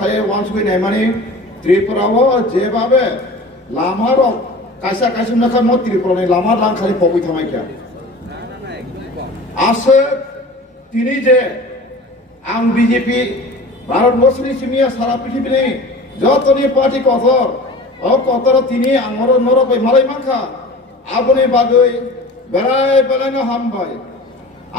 খাই ওয়ানসুই নাই মানে ত্রিপুরাও যেভাবে লামার কাইসা কাইসা নাখা মো ত্রিপুরা লামার রাং খালি পবই থামাই কিয়া আসে তিনি যে আম বিজেপি ভারতবর্ষनि सिमिया सारा पृथ्वीनि जतनि पार्टी कथर कथर তিনি आंगर नरक मालाय माखा आबनि बागै बेलाय बेलायनो हामबाय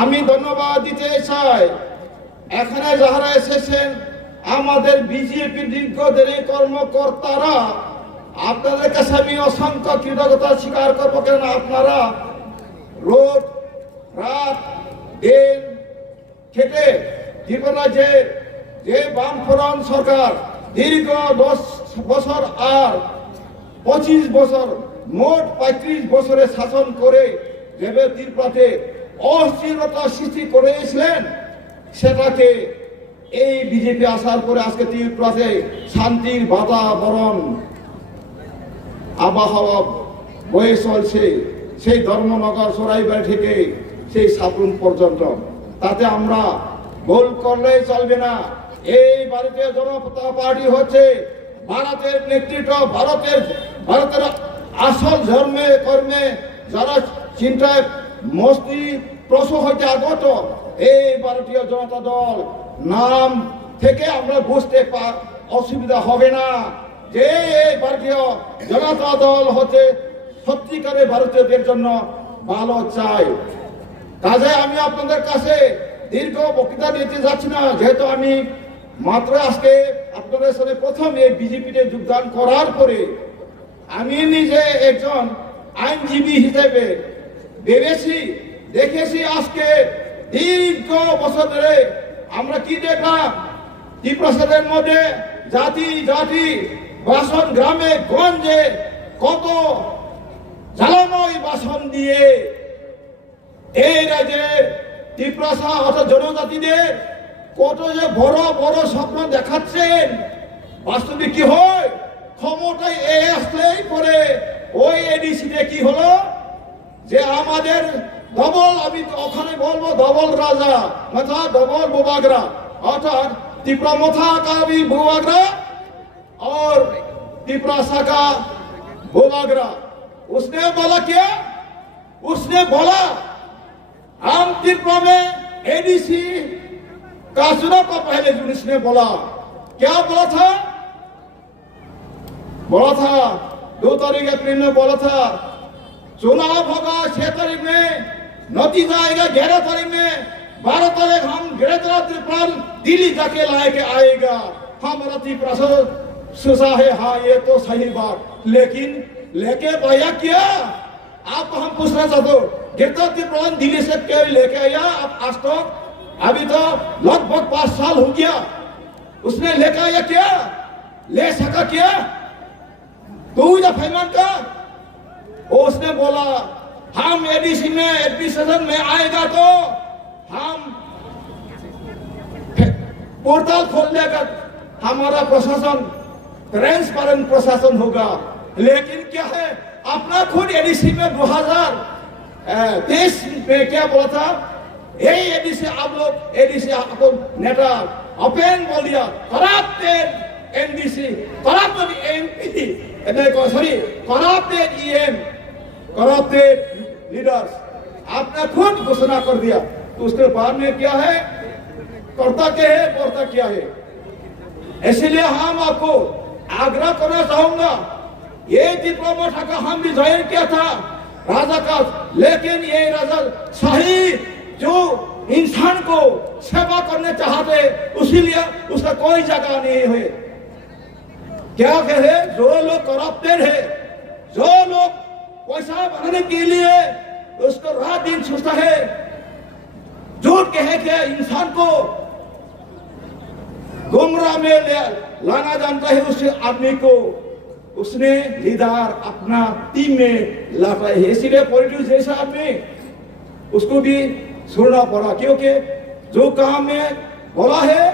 আমি ধন্যবাদ দিতে চাই এখানে যারা এসেছেন আমাদের বিজেপি দীর্ঘদিনের কর্মকর্তারা আপনাদের কাছে আমি অসংখ্য কৃতজ্ঞতা স্বীকার করবো কেন আপনারা রোজ রাত দিন খেটে ত্রিপুরা যে বামফ্রন্ট সরকার দীর্ঘ 10 বছর আর 25 বছর মোট 35 বছরে শাসন করে যেভাবে ত্রিপুরাতে অস্থিরতা সৃষ্টি করেছিলেন সেটাকে এই বিজেপি আসার পরে আজকে ত্রিপুরাতে শান্তির বাতাবরণ আবহাওয়া বয়ে চলছে সেই ধর্মনগর সরাইবাড়ি থেকে সেই সাপুন পর্যন্ত তাতে আমরা ভুল করলে চলবে না এই ভারতীয় জনতা পার্টি হচ্ছে ভারতের নেতৃত্ব ভারতের আসল ধর্মে কর্মে যারা চিন্তায় মস্তি প্রসব হইতে আগত এই ভারতীয় জনতা দল নাম থেকে আমরা বুঝতে অসুবিধা হবে না যে ভারতীয় জনতা দল হচ্ছে সত্যিকারে ভারতীয়দের জন্য ভালো চাই কাজে আমি আপনাদের কাছে দীর্ঘ বক্তৃতা দিতে যাচ্ছি না যেহেতু আমি মাত্র আজকে আপনাদের সাথে প্রথম এই বিজেপিতে যোগদান করার পরে আমি নিজে একজন আইনজীবী হিসেবে দেখেছি আজকে দীর্ঘ বছর ধরে আমরা কি দেখলাম ত্রিপ্রাসাদের মধ্যে জাতি বাসন গ্রামে গঞ্জে কত জ্বালাময় বাসন দিয়ে এই রাজ্যের ত্রিপ্রাসা অর্থাৎ জনজাতিদের কত যে বড় বড় স্বপ্ন দেখাচ্ছেন বাস্তবিক কি হয় ক্ষমতায় আসলেই পরে ওই এডিসিতে কি হলো যে আমাদের ডবল আমি ওখানে বলবো ডবল রাজা মাথা डबल बोबागरा अर्थात त्रिपुरा मथा का भी बोबागरा और त्रिपुरा का बोबागरा उसने बोला क्या उसने बोला हम त्रिपुरा में एडीसी का चुनाव का पहले उसने बोला क्या बोला था 2 तारीख अप्रैल में बोला था चुनाव होगा 6 तारीख में नतीजा आएगा 11 तारीख में 12 तारीख हम गिरधरा त्रिपुरा दिल्ली जाके लाके आएगा हमारा त्रिपुरा सोचा है हाँ ये तो सही बात लेकिन लेके आया क्या आप हम पूछना चाहते हो गिरधरा त्रिपुरा दिल्ली से क्यों लेके आया अब आज तक अभी तो लगभग 5 साल हो गया उसने लेके आया क्या ले सका क्या तू या फैमान का उसने बोला हम एडीसी में एडमिशन में आएगा तो हम पोर्टल खोल देगा हमारा प्रशासन ट्रांसपेरेंट प्रशासन होगा लेकिन क्या है अपना खुद एडीसी में 2023 में क्या बोला था यही एडीसी आप लोग एडीसी आपको नेता ओपन बोल दिया corrupted NDC corrupted MP sorry corrupted EM corrupted leaders आपने खुद घोषणा कर दिया तो उसके बाद में क्या है करता क्या है इसलिए हम आपको आग्रह करना चाहूंगा ये त्रिपुरा का हम भी जाहिर किया था राजा का लेकिन ये राजा सही जो इंसान को सेवा करने चाहते उसीलिए उसका कोई जगह नहीं है क्या कहे जो लोग करप्टेड है जो लोग पैसा बनाने के लिए उसको रात दिन सोचता है झूठ कहे के इंसान को गुमराह में लाना जानता है उस आदमी को उसने लीडर अपना टीम में लाता है इसीलिए पॉलिटिक्स जैसा आदमी उसको भी सुनना पड़ा क्योंकि जो काम में बोला है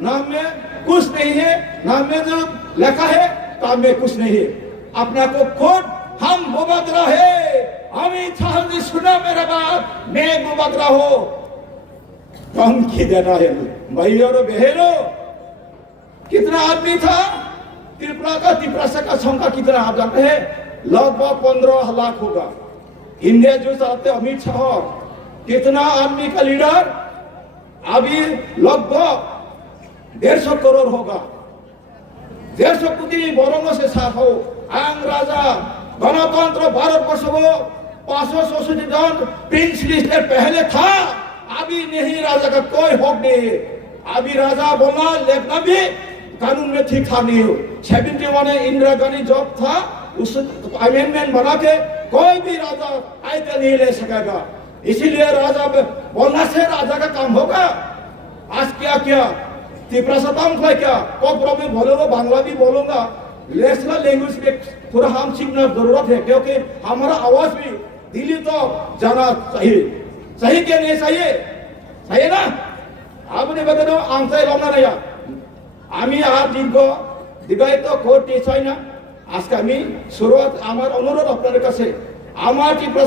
नाम में कुछ नहीं है नाम में जो लिखा है काम में कुछ नहीं है अपना को खुद हम बोबागरा है अमित शाह जी सुना मेरा बात मैं बोबागरा हो धमकी देना है भाइयों और बहनों कितना आदमी था त्रिपुरा का संख्या कितना आप जानते हैं? लगभग 15 लाख होगा। इंडिया जो चाहते अमित शाह कितना आदमी का लीडर, अभी लगभग 150 करोड़ होगा। 150 कोटी बरंग से साफ हो आंग राजा गणतंत्र भारतवर्ष हो 567 जन प्रिंस लिस्ट पहले था। अभी नहीं, राजा का कोई हक नहीं। अभी राजा बोलना लिखना भी कानून में ठीक ठाक नहीं हो। 71 इंदिरा गांधी जब था उस अमेंडमेंट बना के कोई भी राजा आयकर नहीं ले सकेगा। इसीलिए राजा बोलना से राजा का काम होगा। आज क्या किया त्रिपुरा सताम को क्या कोपरो में बोलूंगा, बांग्ला भी बोलूंगा, नेशनल लैंग्वेज में थोड़ा हम सीखना जरूरत है, क्योंकि हमारा आवाज भी दिल्ली तो जाना चाहिए। सही क्या नहीं चाहिए? सही ना? आपने बता आमसाई लौना नहीं आमी आज दीर्घ दीर्घायित कोर्ट चाই না। আজকে আমি শুরুয়াত আমার অনুরোধ আপনাদের কাছে, আমার ত্রিপুরা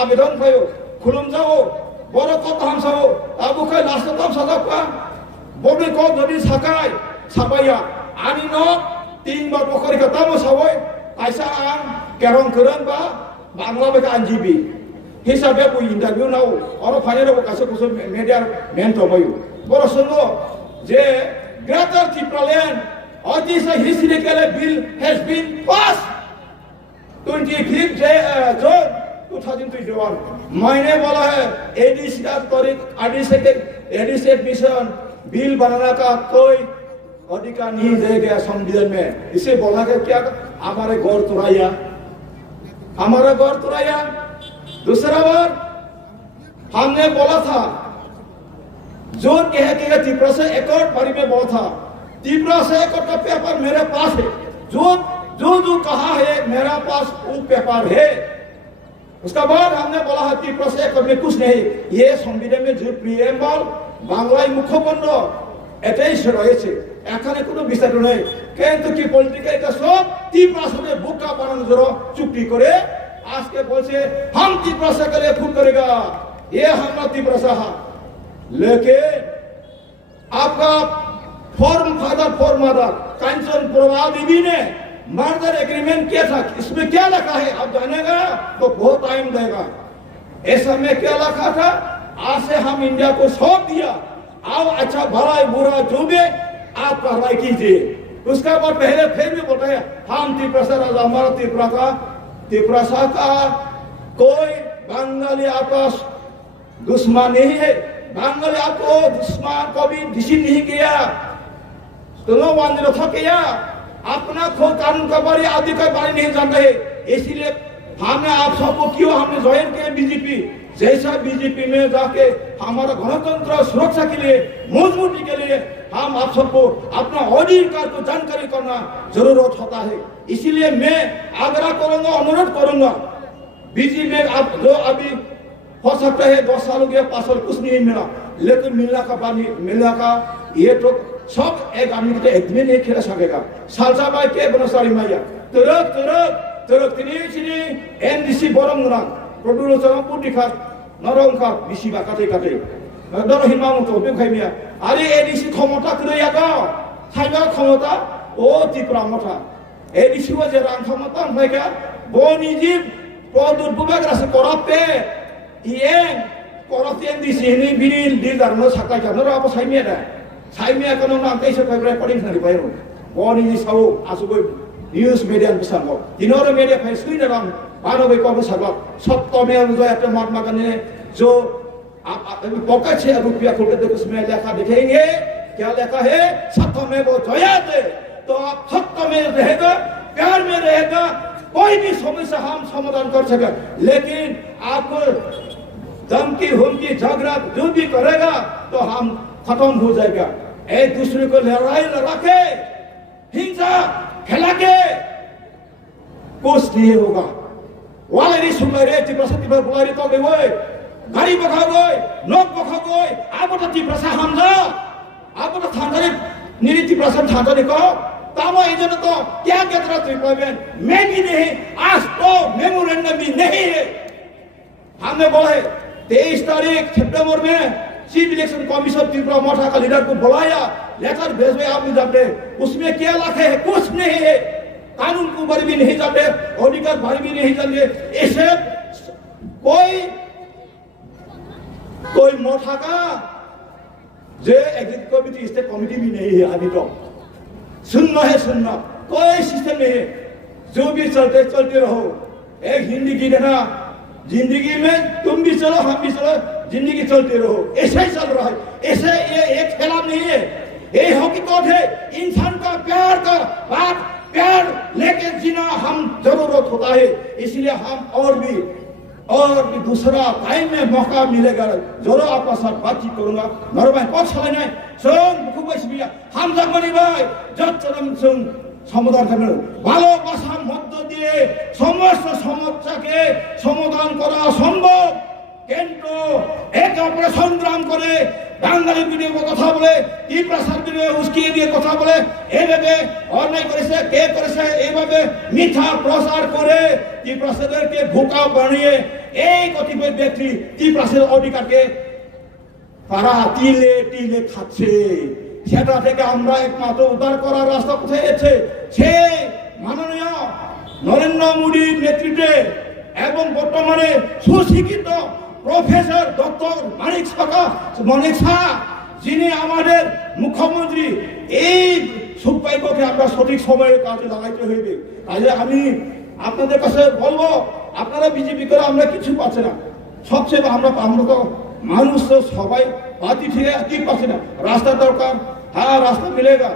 আবেদন পাইও খুলুম যাও বড় কথা হামসাও আবুখাই লাস্টতাম সাজাকা ববি ক যদি সাকাই সাবাইয়া আনি ন 3 বার বকরি কাতামো সাবই আইসা আং কেরং করেন বা বাংলা বেকা আনজিবি হিসাবে বই ইন্টারভিউ নাও অর ফাইনাল কাছে কুছ মিডিয়ার মেন তবাইও বড় সুন্দর যে Greater Tripura Land or this historical bill has been passed 25 June 2021। मैंने बोला है एडीसी मिशन बिल बनाने का कोई अधिकार नहीं दिया गया संविधान में। इसे बोला गया क्या हमारे गौर तुराया, हमारा गौर तुराया। दूसरा बार हमने बोला था जो कह के त्रिपुरा से एकॉर्ड बारी में बोला था, त्रिपुरा से एकॉर्ड का पेपर मेरे पास है। जो कहा है मेरा पास वो पेपर है। उसका बाद हमने बोला है त्रिपुरा से एकॉर्ड में कुछ नहीं। ये संविधान में जो प्रिएम्बल बांग्लाয় মুখপণ্ড এটাই রয়েছে, এখানে কোনো বিস্তারিত নেই। কিন্তু কি পলিটিক্যাল এটা সব त्रिपुरा से বুকা বানানোর জন্য চুক্তি করে আজকে বলছে हम त्रिपुरा से के लिए खुद करेगा, ये हमारा त्रिपुरा से। लेकिन आपका फॉर्म फादर फॉर मदर कंचन प्रभा देवी ने मर्डर एग्रीमेंट किया था, इसमें क्या लिखा है आप जानेगा तो बहुत टाइम देगा। ऐसा में क्या लिखा था, आज से हम इंडिया को सौंप दिया, अब अच्छा भला बुरा जो भी आप कार्रवाई कीजिए। उसके बाद पहले फिर भी बताया हम त्रिपुरा से हमारा त्रिपुरा का कोई बंगाली आपका दुश्मन नहीं है, बांग्ला आपको दुश्मन को भी डिसीव नहीं किया, दोनों वांदे था किया, अपना खुद कानून का बारे आदि का बारे नहीं जानते हैं। इसीलिए हमने आप सबको क्यों हमने ज्वाइन किया बीजेपी जैसा। बीजेपी में जाके हमारा गणतंत्र सुरक्षा के लिए मजबूती के लिए हम आप सबको अपना अधिकार को जानकारी करना जरूरत होता है। इसीलिए मैं आग्रह करूंगा, अनुरोध करूंगा बीजेपी में आप जो अभी हो सकता है 10 साल हो गया 5 साल कुछ नहीं मिला, लेकिन मिलना का ये तो सब एक आदमी को एक दिन नहीं खेला सकेगा। सालसा बाई के बनसारी माया तरक तिनी एनडीसी बरंगरा प्रदुल चरम पुटिखा नरंका बिसिबा काटे दर हिमा मतो बेखाइमिया आरे एडीसी क्षमता करेया गा साइबा क्षमता ओ त्रिपुरा मथा एडीसी वा जे रां क्षमता होयगा बनिजी प्रदुल बुबाग्रासे करापे Iyeng korupsi di sini biril di dalam sakai jangan apa saimia kalau nanti sebagai recording dari baru. Boni sawo asubai news media besar kok. Dinora media faisui dalam mana baik kau besar kok. Sabtu में जो अपने महात्मा गांधी ने जो pocket से रुपया खोल के उसमें लिखा दिखेंगे क्या लिखा है, सत्य में वो जया दे तो आप सत्य में रहेगा, प्यार में रहेगा, कोई भी समस्या हम समाधान कर सके। लेकिन आपको धमकी हुमकी झगड़ा जो भी करेगा तो हम खत्म हो जाएगा। एक दूसरे को लड़ाई लड़ा के हिंसा फैला के कुछ नहीं होगा। वाले सुनले रे त्रिपुरा पर बुलारी तो गए गाड़ी बखा गए नोक बखा गए आप तो त्रिपुरा हमला आप तो थाना निरी त्रिपुरा थाना को तामो इजन तो क्या कहता त्रिपुरा में भी नहीं, आज तो मेमोरेंडम भी नहीं है। हमने बोले 23 तारीख सितंबर में चीफ इलेक्शन कमीशन त्रिपुरा मोठा का लीडर को बुलाया, लेटर भेजवे आप नहीं जानते, उसमें क्या लिखा है? कुछ नहीं है। कानून के ऊपर भी नहीं जानते, अधिकार भाई भी नहीं जानते। ऐसे कोई मोठा का जे एग्जीक्यूटिव कमिटी स्टेट कमिटी भी नहीं है अभी तो। सुनना है सुनना, कोई सिस्टम नहीं है। जो भी चलते चलते रहो। एक हिंदी की देखा, जिंदगी में तुम भी चलो हम भी चलो, जिंदगी चलते रहो। ऐसे ही चल रहा है। ऐसे ये एक फैलाव नहीं है, ये हकीकत है। इंसान का प्यार का बात, प्यार लेके जीना हम जरूरत होता है। इसलिए हम और भी दूसरा टाइम में मौका मिलेगा जरूर आपका साथ बातचीत करूंगा। नर भाई पक्ष नहीं जों खुबैसिया हम जागमानी भाई जब चरम जों समाधान करनो ভালোবাসার মধ্য দিয়ে সমস্ত সমস্যাকে সমাধান করা সম্ভব। কিন্তু একে অপরের সংগ্রাম করে বাঙালির বিরুদ্ধে কথা বলে, ত্রিপুরার বিরুদ্ধে উস্কিয়ে দিয়ে কথা বলে, এইভাবে অন্যায় করেছে, কে করেছে, এইভাবে মিথ্যা প্রচার করে ত্রিপুরাদেরকে ভোকা বানিয়ে এই কতিপয় ব্যক্তি ত্রিপুরার অধিকারকে তারা তিলে তিলে খাচ্ছে। সেটা থেকে আমরা একমাত্র উদ্ধার করার রাস্তা কোথায় আছে? সে মাননীয় নরেন্দ্র মোদীর নেতৃত্বে এবং বর্তমানে সুশিক্ষিত প্রফেসর ডক্টর মানিক শাহ যিনি আমাদের মুখ্যমন্ত্রী, এই সৌভাগ্যকে আমরা সঠিক সময়ে কাজে লাগাইতে হইবে। তাই আমি আপনাদের কাছে বলবো, আপনারা বিজেপি করে আমরা কিছু পাচ্ছি না। সবচেয়ে আমরা তো মানুষ তো সবাই পাতি ঠিক পাচ্ছে না। রাস্তা দরকার, হ্যাঁ রাস্তা মিলেগা।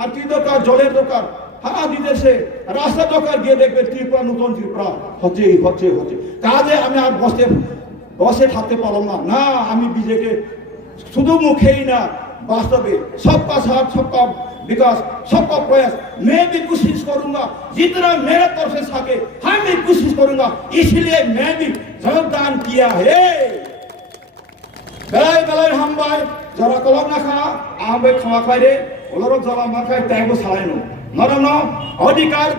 আর কি দরকার? জলের দরকার, হ্যাঁ দিতেছে। রাস্তা দরকার, গিয়ে দেখবে ত্রিপুরা নতুন ত্রিপুরা হচ্ছে হচ্ছে হচ্ছে। কাজে আমি আর বসে থাকতে পারলাম না। না, আমি বিজেপি শুধু মুখেই না, वास्तविक सबका साथ सबका विकास सबका प्रयास मैं भी कोशिश करूंगा, जितना मेरे तरफ से सके हम भी कोशिश करूंगा। इसलिए मैं भी योगदान किया है। बेलाय हम भाई जरा कलम ना खा आम भाई खमा खाई दे ओलरक जला मा खाई टैगो सालायनो नरनो अधिकार